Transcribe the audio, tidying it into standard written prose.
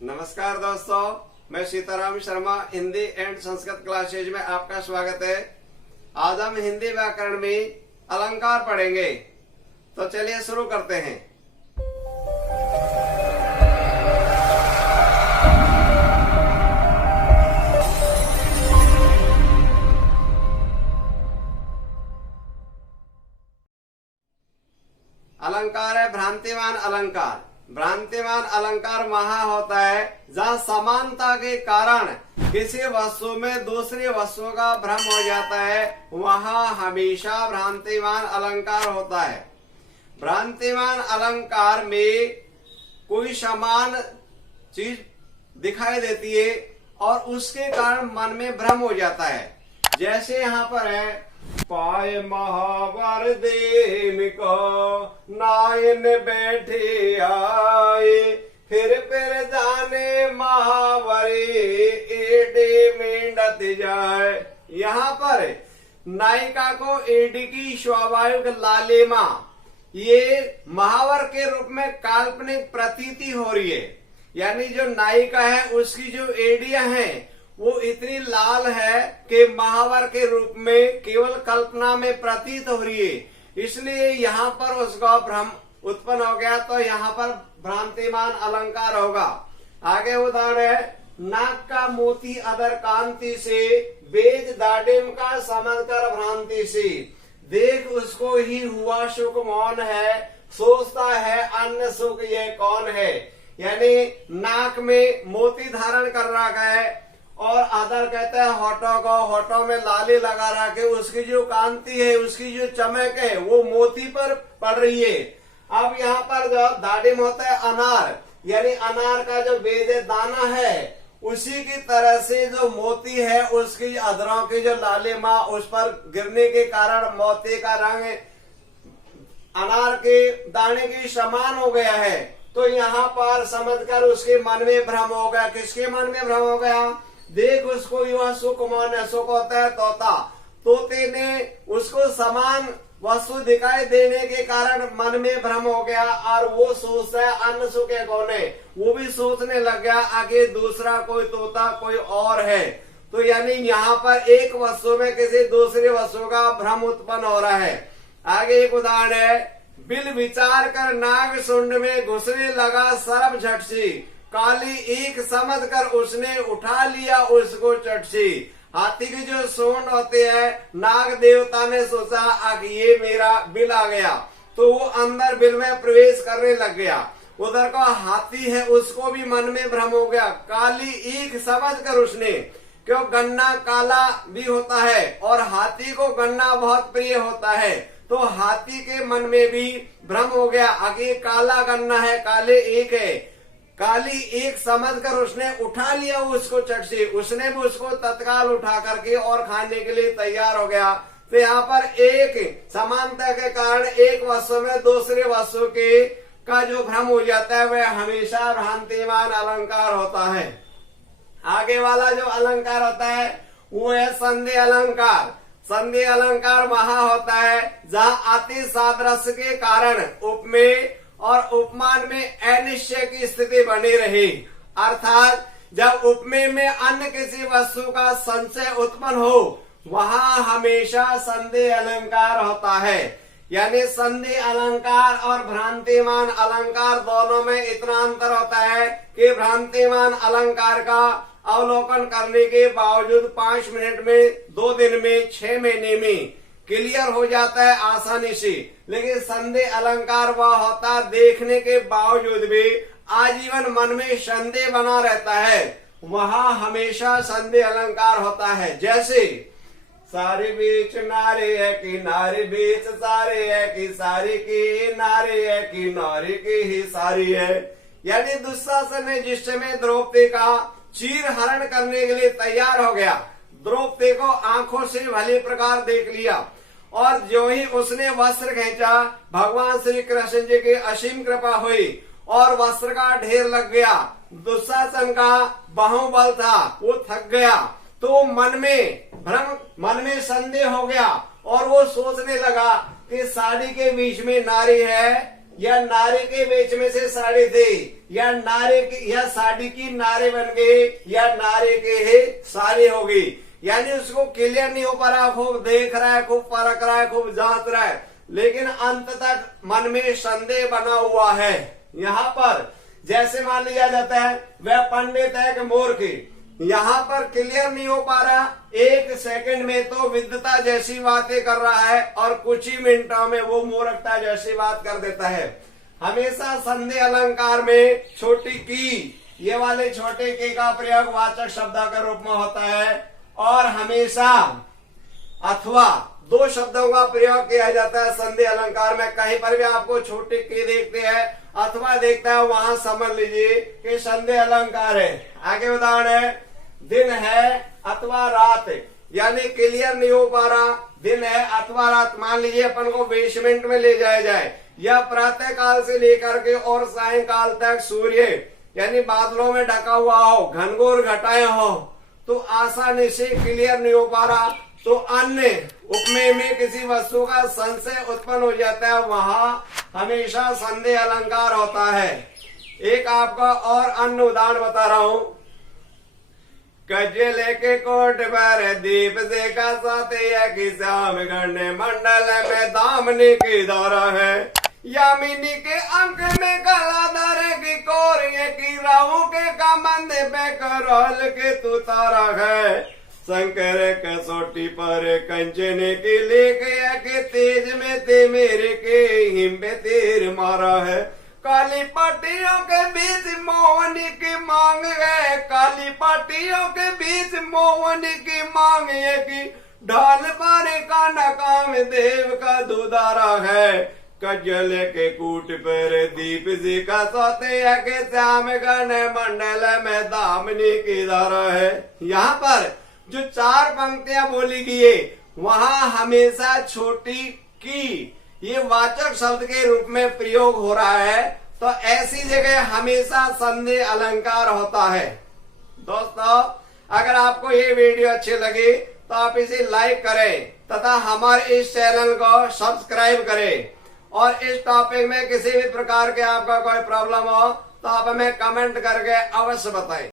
नमस्कार दोस्तों, मैं सीताराम शर्मा हिंदी एंड संस्कृत क्लासेज में आपका स्वागत है। आज हम हिंदी व्याकरण में अलंकार पढ़ेंगे, तो चलिए शुरू करते हैं। अलंकार है भ्रांतिमान अलंकार। भ्रांतिमान अलंकार वहाँ होता है जहाँ समानता के कारण किसी वस्तु में दूसरी वस्तु का भ्रम हो जाता है, वहाँ हमेशा भ्रांतिमान अलंकार होता है। भ्रांतिमान अलंकार में कोई समान चीज दिखाई देती है और उसके कारण मन में भ्रम हो जाता है। जैसे यहाँ पर है, पाए महावर देन को नायन बैठे आए, फिर जाने महावरी एडे में डत जाए। यहाँ पर नायिका को एडी की स्वाभाविक लालिमा ये महावर के रूप में काल्पनिक प्रतीति हो रही है। यानी जो नायिका है उसकी जो एडियां हैं वो इतनी लाल है कि महावर के रूप में केवल कल्पना में प्रतीत हो रही है, इसलिए यहाँ पर उसका भ्रम उत्पन्न हो गया। तो यहाँ पर भ्रांतिमान अलंकार होगा। आगे उदाहरण है, नाक का मोती अदर कांति से, बेज दाडिम का समझकर भ्रांति से, देख उसको ही हुआ सुख मौन है, सोचता है अन्य सुख ये कौन है। यानी नाक में मोती धारण कर रखा है और अदर कहते हैं होठों को, होठों में लाली लगा रखे, उसकी जो कांति है, उसकी जो चमक है वो मोती पर पड़ रही है। अब यहाँ पर जो दाडिम होता है अनार, यानी अनार का जो बेज दाना है उसी की तरह से जो मोती है उसकी अधरों की जो लालिमा उस पर गिरने के कारण मोती का रंग अनार के दाने के समान हो गया है। तो यहाँ पर समझकर उसके मन में भ्रम हो गया। किसके मन में भ्रम हो गया? देख उसको युवा सुख मौन है। सुख होता है तोता, तोते ने उसको समान वस्तु दिखाई देने के कारण मन में भ्रम हो गया और वो सोचता है अन्य सुख है कौन है। वो भी सोचने लग गया आगे दूसरा कोई तोता कोई और है। तो यानी यहाँ पर एक वस्तु में किसी दूसरी वस्तु का भ्रम उत्पन्न हो रहा है। आगे एक उदाहरण है, बिल विचार कर नाग सुंड में घुसने लगा सर्प झट सी, काली ईख समझ कर उसने उठा लिया उसको चट सी। हाथी की जो सूंड होती है, नाग देवता ने सोचा आग ये मेरा बिल आ गया, तो वो अंदर बिल में प्रवेश करने लग गया। उधर का हाथी है उसको भी मन में भ्रम हो गया, काली ईख समझ कर उसने, क्यों गन्ना काला भी होता है और हाथी को गन्ना बहुत प्रिय होता है, तो हाथी के मन में भी भ्रम हो गया आगे काला गन्ना है, काले ईख है, काली एक समझकर उसने उठा लिया उसको चट से। उसने भी उसको तत्काल उठा करके और खाने के लिए तैयार हो गया। तो यहाँ पर एक समानता के कारण एक वस्तु में दूसरे वस्तु के का जो भ्रम हो जाता है वह हमेशा भ्रांतिमान अलंकार होता है। आगे वाला जो अलंकार होता है वो है संधि अलंकार। संधि अलंकार वहाँ होता है जहाँ अति सादृश्य के कारण उपमेय और उपमान में अनिश्चय की स्थिति बनी रही। अर्थात जब उपमेय में अन्य किसी वस्तु का संशय उत्पन्न हो वहाँ हमेशा संधि अलंकार होता है। यानी संधि अलंकार और भ्रांतिमान अलंकार दोनों में इतना अंतर होता है कि भ्रांतिमान अलंकार का अवलोकन करने के बावजूद 5 मिनट में, 2 दिन में, 6 महीने में क्लियर हो जाता है आसानी से। लेकिन संधि अलंकार वह होता देखने के बावजूद भी आजीवन मन में संदेह बना रहता है, वहाँ हमेशा संधि अलंकार होता है। जैसे सारे बीच नारे है कि नारे बीच सारे है कि सारी की नारे है कि नारी की ही सारी है। यानी दुशासन ने जिस समय द्रौपदी का चीर हरण करने के लिए तैयार हो गया, द्रौपदी को आंखों से भली प्रकार देख लिया और जो ही उसने वस्त्र खींचा भगवान श्री कृष्ण जी की असीम कृपा हुई और वस्त्र का ढेर लग गया। दुशासन का बाहुबल था वो थक गया, तो मन में संदेह हो गया और वो सोचने लगा कि साड़ी के बीच में नारी है या नारे के बीच में से साड़ी थी, या नारे की या साड़ी की नारे बन गई, या नारे के ही साड़ी होगी। यानी उसको क्लियर नहीं हो पा रहा, खूब देख रहा है, खूब परख रहा है, खूब जांच रहा है, लेकिन अंत तक मन में संदेह बना हुआ है। यहाँ पर जैसे मान लिया जाता है वह पंडित है कि मूर्ख, यहाँ पर क्लियर नहीं हो पा रहा, एक सेकंड में तो विद्वता जैसी बातें कर रहा है और कुछ ही मिनटों में वो मूर्खता जैसी बात कर देता है। हमेशा संधि अलंकार में छोटी की, ये वाले छोटे के का प्रयोग वाचक शब्द के रूप में होता है, और हमेशा अथवा दो शब्दों का प्रयोग किया जाता है संधि अलंकार में। कहीं पर भी आपको छोटे के देखते हैं अथवा देखता है, वहां समझ लीजिए कि संधि अलंकार है। आगे उदाहरण है, दिन है अथवा रात, यानी क्लियर नहीं हो पा रहा, दिन है अथवा रात। मान लीजिए अपन को 20 मिनट में ले जाया जाए, या प्रातः काल से लेकर के और सायंकाल तक सूर्य यानी बादलों में ढका हुआ हो, घनघोर घटाएं हो, तो आसानी से क्लियर नहीं हो पा रहा, तो अन्य उपमेय में किसी वस्तु का संशय उत्पन्न हो जाता है, वहां हमेशा संधि अलंकार होता है। एक आपका और अन्य उदाहरण बता रहा हूं, कजले के कोट पर दीप से का साथी कि श्याम गण्य मंडल में दामनी की दौरा है, यामिनी के अंक में कलाधर की कोरिये की राहु के का मंद पे करोल के तू तारा है, शंकर कसोटी पर कंचने की ले गया के तेज में ते मेरे के हिम्बे तीर मारा है, काली पाटियों के बीच मोहनी की मांग है, काली पाटियों के बीच मोहनी की मांग है कि ढाल पारे का नकाम देव का दुदारा है, कजल के कूट पर दीप जी का सोते के श्याम गण मंडल में दामनी की धारा है। यहाँ पर जो 4 पंक्तियां बोली गई है, वहां हमेशा छोटी की ये वाचक शब्द के रूप में प्रयोग हो रहा है, तो ऐसी जगह हमेशा संधि अलंकार होता है। दोस्तों, अगर आपको ये वीडियो अच्छी लगी तो आप इसे लाइक करें तथा हमारे इस चैनल को सब्सक्राइब करें, और इस टॉपिक में किसी भी प्रकार के आपका कोई प्रॉब्लम हो तो आप हमें कमेंट करके अवश्य बताएं।